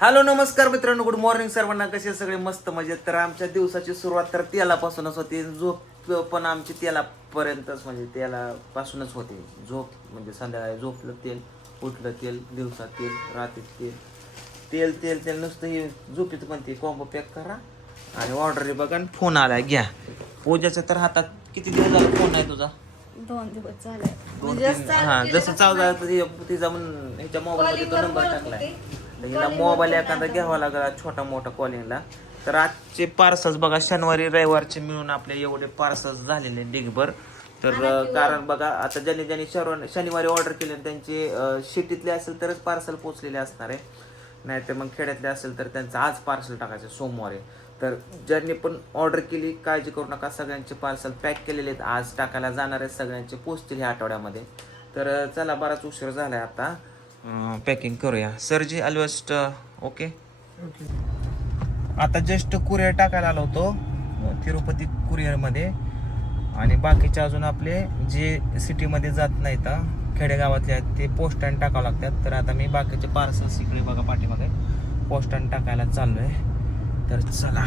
Hello नमस्कार मित्रांनो, good morning सर्वांना. कसे सगळे मस्त मजेत. तर आमच्या दिवसाची सुरुवात तर तेलापासूनच होती. झोप पण आमची तेलापर्यंतच, म्हणजे तेलापासूनच होते. झोप म्हणजे संध्याकाळी झोपलं तेल, उठलं तेल, दिवसात तेल, रात्री तेल, तेल तेल तेल नुसतं. हे झोपीत पण ते कॉम्बो पॅक करा आणि ऑर्डर बघा आणि फोन आला घ्या. पूजाच्या तर हातात किती दिवस झाला फोन आहे तुझा? 2 दिवस झाले. दोन तीन, हा जसं चालू झालं तिचा म्हणून ह्याच्या मोबाईल मध्ये तो नंबर टाकलाय. तर हिला मोबाईल एखादा घ्यावा लागला छोटा मोठा कॉलिंगला. तर आजचे पार्सल्स बघा, शनिवारी रविवारचे मिळून आपले एवढे पार्सल्स झालेले डिगभर. तर कारण बघा, आता ज्यांनी ज्यांनी शनिवारी ऑर्डर केले त्यांचे सिटीतले असेल तरच पार्सल पोचलेले असणार आहे, नाहीतर मग खेड्यातले असेल तर त्यांचं आज पार्सल टाकायचं सोमवारी. तर ज्यांनी पण ऑर्डर केली काळजी करू नका, सगळ्यांचे पार्सल पॅक केलेले आहेत, आज टाकायला जाणार आहेत, सगळ्यांचे पोचतील ह्या आठवड्यामध्ये. तर चला, बराच उशीर झालाय आता, पॅकिंग करूया. सरजी ऑलवेस्ट ओके. आता जस्ट कुरिअर टाकायला आलो होतो तिरुपती कुरिअरमध्ये, आणि बाकीचे अजून आपले जे सिटीमध्ये जात नाहीत खेडेगावातले आहेत ते पोस्टाने टाकावं लागतात. तर आता मी बाकीचे पार्सल्स इकडे बघा पाठीमागे पोस्टाने टाकायला चाललोय. तर चला.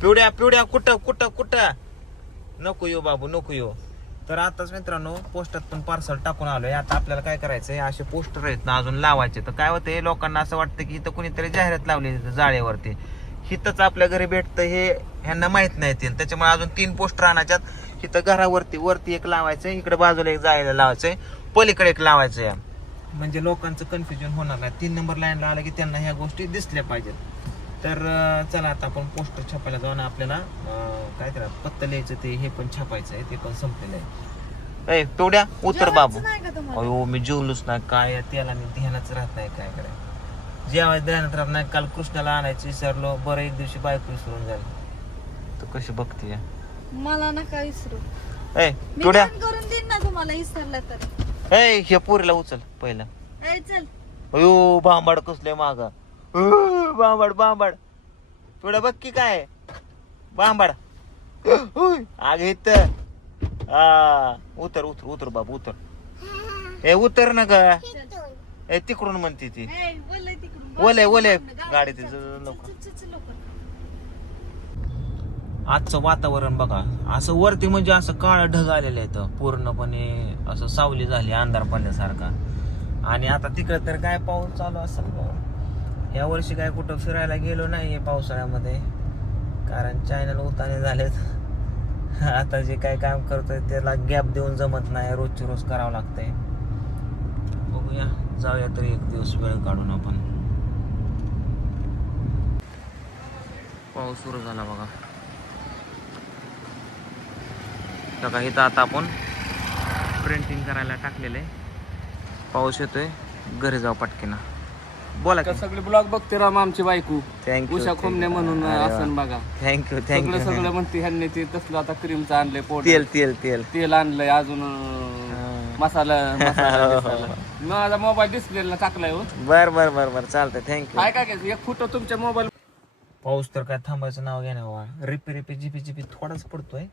पिवड्या पिवड्या कुठं कुठं कुठं, नको येऊ बाबू नको येऊ. तर आताच मित्रांनो पोस्टात पण पार्सल टाकून आलोय. आता आपल्याला काय करायचंय, असे पोस्टर आहेत ना अजून लावायचे. तर काय होतंय, लोकांना असं वाटतं की इथं कुणीतरी जाहिरात लावली जाळेवरती, हिथंच आपल्या घरी भेटतं हे ह्यांना माहित नाही. त्याच्यामुळे अजून 3 पोस्टर आणायच्यात. इथं घरावरती वरती एक लावायचंय, इकडे बाजूला एक जायला लावायचंय, पलीकडे एक लावायचंय, म्हणजे लोकांचं कन्फ्युजन होणार नाही. 3 नंबर लाईनला आलं की त्यांना ह्या गोष्टी दिसल्या पाहिजेत. तर चला आता आपण पोस्टर छापायला जाऊन आपल्याला काय करा, पत्ता लिहायचं ते हे पण छापायचं आहे, ते पण संपलेलं आहे. तोड्या उतर बाबू. अयो मी जेवलोच नाही, काय त्याला मी ध्यानाच राहत नाही, काय करायचं जेवायचं ध्यानात राहत नाही. काल कृष्णाला आणायचं विसरलो, बरं एक दिवशी बायको विसरून जाईल. तू कशी बघतीय? मला नका विसरू. तोड्या करून देईन ना तुम्हाला विसरलं तर. हे पोरीला उचल पहिला. चल. अयो बांबाड कसले मागा, बांबाड बांबाड. थोडं बघ की काय बांबाड. आग इथ उतर उतर उतर बाबू उतर. उतर ना ग. तिकडून म्हणते ती. ओले ओले गाडी आजचं वातावरण बघा, असं वरती म्हणजे असं काळं ढग आलेलं आहे, पूर्णपणे असं सावली झाली अंधार पडल्यासारखा. आणि आता तिकडे तर काय पाऊस चालू असेल. या वर्षी काय कुठं फिरायला गेलो नाहीये पावसाळ्यामध्ये, कारण चॅनल उताने झालेत. आता जे काय काम करतोय त्याला गॅप देऊन जमत नाही, रोजची रोज करावं लागतंय. बघूया, जाऊया तरी एक दिवस वेळ काढून आपण. पाऊस सुरू झाला बघा. बघा इथं आता आपण प्रिंटिंग करायला टाकलेलं आहे. पाऊस येतोय, घरी जाऊ पटकीना. बोला का सगळे ब्लॉग बघते राम आमची बायको थँक्यू उषा खोमने म्हणून असं बघा. थँक्यू सगळं थँक्यू. सगळं म्हणते ह्यांनी ते तसलं आता क्रीमचं आणलंय, पोट तेल तेल तेल तेल आणलंय, अजून मसाला मसाला. माझा मोबाईल डिस्प्लेला टाकलाय हो. बर बर बर बर चालतंय. थँक्यू. काय काय एक फोटो तुमच्या मोबाईल. पाऊस तर काय थांबायचं नाव घ्या ना. रिपी रिपी जिपी जिपी थोडाच पडतोय,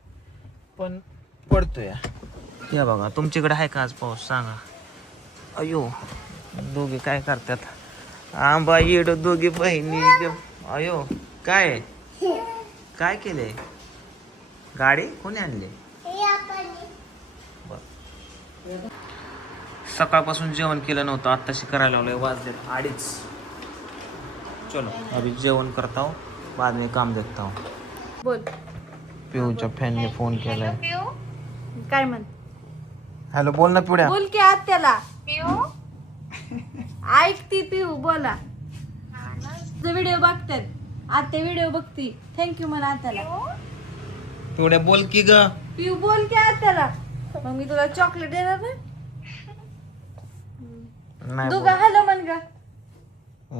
पण पडतोय. या बघा, तुमच्याकडे आहे का आज पाऊस सांगा. अयो दोघे काय करतात, आंबा येड दोघे बहिणी. अयो काय काय केले, गाडी कोणी आणली? सकाळपासून जेवण केलं नव्हतं, आत्ताशी करायला लावलंय, वाजले 2:30. चलो अभी जेवण करता हूँ, बाद में काम देखता हूँ. बोल. पिऊच्या फॅनने फोन केलाय. काय म्हण? हॅलो बोल ना पिवड्या. बोल की आत्याला. ऐकती पिऊ, बोला. व्हिडिओ बघतात, आत्या व्हिडिओ बघती. थँक्यू म्हणा आत्याला. पिवड्या बोल की ग. पिऊ बोल की आत्याला. मग मी तुला चॉकलेट देणार ना. नाही दुगा हॅलो म्हण ग.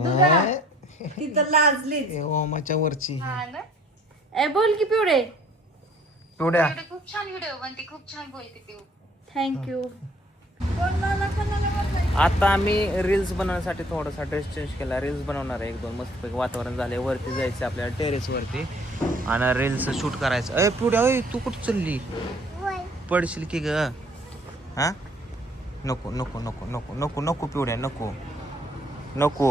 दुगा ती तर लाजलीच. ओमाच्या वरची. बोल की पिवडे. पिवड्या खूप छान व्हिडिओ बनते, खूप छान बोलते तू. थँक्यू. आता आम्ही रील्स बनवण्यासाठी थोडासा ड्रेस चेंज केला. रील्स बनवणार आहे 1-2 मस्तपैकी. वातावरण झाले, वरती जायचं आपल्याला टेरेस वरती आणि रील्स शूट करायचं. पिवड्या तू कुठं चालली, पडशील की ग. हा नको नको नको नको नको नको पिवड्या नको. नको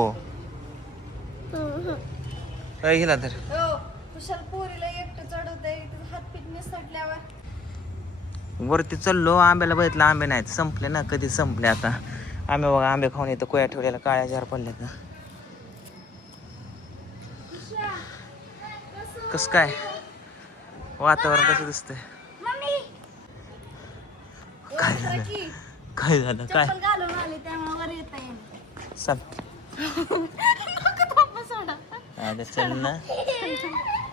हिला तर कुशाल पोरीला एकटं चढवतंय हात पीठ निसटल्यावर वरती चाललो आंब्याला बघितलं आंबे नाहीत संपले ना कधी संपले आता आंबे बघा आंबे खाऊन येतं कोया ठेवलेला काळ्या जार पडल्या का कस काय वातावरण कसं दिसतंय काय झालं काय झालं काय चप्पल घालून आले त्यामुळे वर येता येईल चल आता चल ना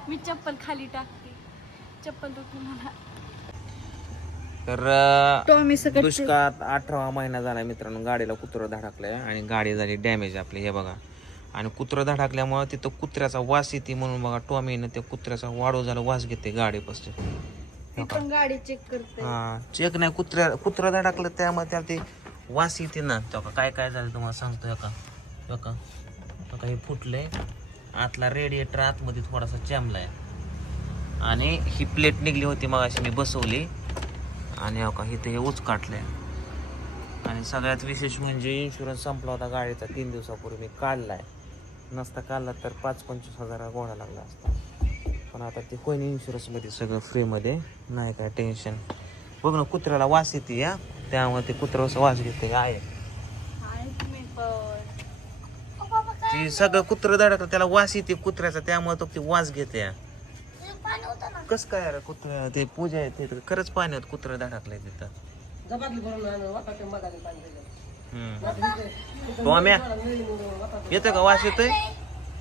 मी चप्पल खाली टाकते चप्पल दुखली मला तर टॉमी सकट दुष्काळात 18वा महिना झाला मित्रांनो गाडीला कुत्रं धडकलंय आणि गाडी झाली डॅमेज आपली हे बघा आणि कुत्रं धडकल्यामुळे तिथं कुत्र्याचा वास येते म्हणून बघा टॉमीनं त्या कुत्र्याचा वाढव झाला वास घेते गाडीपासून ती पण गाडी चेक करते हा चेक नाही कुत्रं धडकलं त्यामुळे त्याला ते वास येते ना तेव्हा काय काय झालं तुम्हाला सांगतो का हे फुटलंय आतला रेडिएटर आतमध्ये थोडासा चॅमलाय आणि ही प्लेट निघली होती मग अशी मी बसवली आणि इथे हे उचकाटलंय आणि सगळ्यात विशेष म्हणजे इन्शुरन्स संपला होता गाडीचा 3 दिवसापूर्वी मी काढलाय नसता काढला तर 5-25 हजार घोडा लागला असता पण आता ते कोणी इन्शुरन्समध्ये सगळं फ्रीमध्ये नाही काय टेन्शन बघ ना कुत्र्याला वास येते या त्यामुळे ते कुत्रं वास घेते आहे ती सगळं कुत्रं धडकलं त्याला वास येते कुत्र्याचा त्यामुळे तो ती वास घेते कस काय यार कुत्र्या ते पूजा आहे ते खरंच पाण्यात कुत्रं धडकलंय तिथं टॉम्या येतं का वास येतोय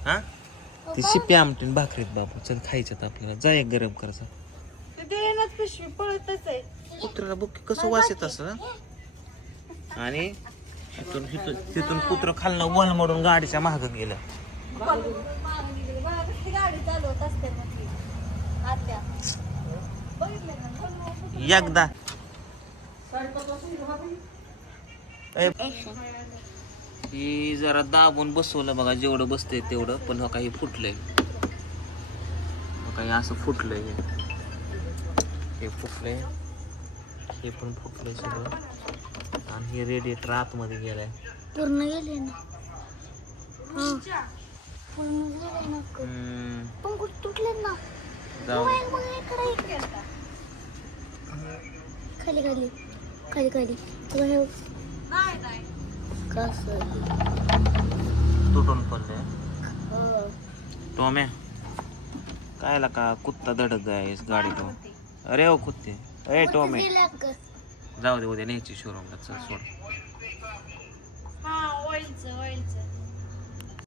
हा ती शिप्या आमटीन भाकरीत बाबू चल खायच्यात आपल्याला जा एक गरम करायचा पिशवी पळतच आहे कुत्र्याला बघ कसं वास येत असं आणि तिथून कुत्र खालनं वन मोडून गाडीच्या मागं गेलं गाडी चालवत असते आत्या एकदा ही जरा दाबून बसवलं बघा जेवढं बसतंय तेवढं पण हो काही फुटलंय काही असं फुटलंय हे फुटलंय हे पण फुटलंय सगळं आणि हे रेडिएटर आतमध्ये गेलाय पूर्ण गेले ना पूर्ण गेले ना पण कुठे तुटले ना जाऊ खाली खाली खाली खाली कसं तुटून पडलंय टोम्या कायला का कुत्ता धडक आहे गाडीतून अरे हो कुत्ते अरे टोमे जाऊ दे उद्या न्यायची शोरूमला चल सोड हा ऑइलचं